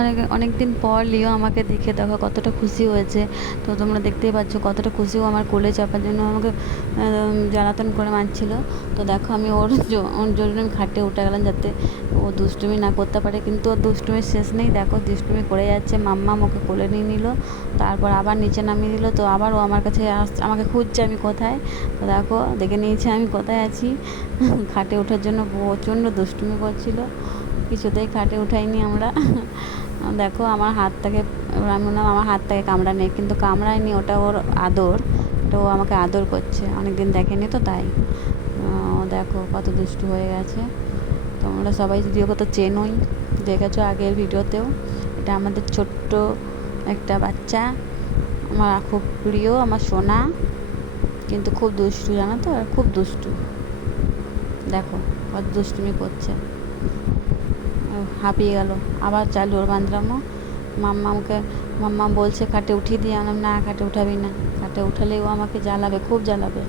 অনেক অনেক দিন পর লিও আমাকে দেখে দেখো কতটা খুশি হয়েছে। তো তোমরা দেখতেই পাচ্ছ কতটা খুশি, ও আমার কোলে চাপার জন্য আমাকে জ্বালাতন করে মারছিল। তো দেখো আমি ওর জন্য আমি খাটে উঠে গেলাম যাতে ও দুষ্টুমি না করতে পারে, কিন্তু ওর দুষ্টুমির শেষ নেই। দেখো দুষ্টুমি করে যাচ্ছে, মাম্মা ওকে কোলে নিয়ে নিল, তারপর আবার নিচে নামিয়ে দিল। তো আবার ও আমার কাছে আমাকে খুঁজছে আমি কোথায়। তো দেখো দেখে নিয়েছে আমি কোথায় আছি। খাটে ওঠার জন্য প্রচণ্ড দুষ্টুমি করছিল, কিছুতেই খাটে উঠাইনি আমরা। দেখো আমার হাতটাকে, আমি বললাম আমার হাতটাকে কামড়া নেই, কিন্তু কামড়ায়নি, ওটা ওর আদর, তো ও আমাকে আদর করছে, অনেক দিন দেখেনি তো তাই। দেখো কত দুষ্টু হয়ে গেছে। তোমরা সবাই ভিডিওকে তো চেনোই, দেখেছো আগের ভিডিওতেও। এটা আমাদের ছোট্ট একটা বাচ্চা, আমার খুব প্রিয়, আমার সোনা, কিন্তু খুব দুষ্টু জানো তো, আর খুব দুষ্টু। দেখো কত দুষ্টুমি করছে, হাঁপিয়ে গেল, আবার চালু ওর বান্দরামো। মাম্মা বলছে খাটে উঠিয়ে দিয়ে, আনলাম না খাটে উঠাবি না, খাটে উঠালেই ও আমাকে জ্বালাবে, খুব জ্বালাবে।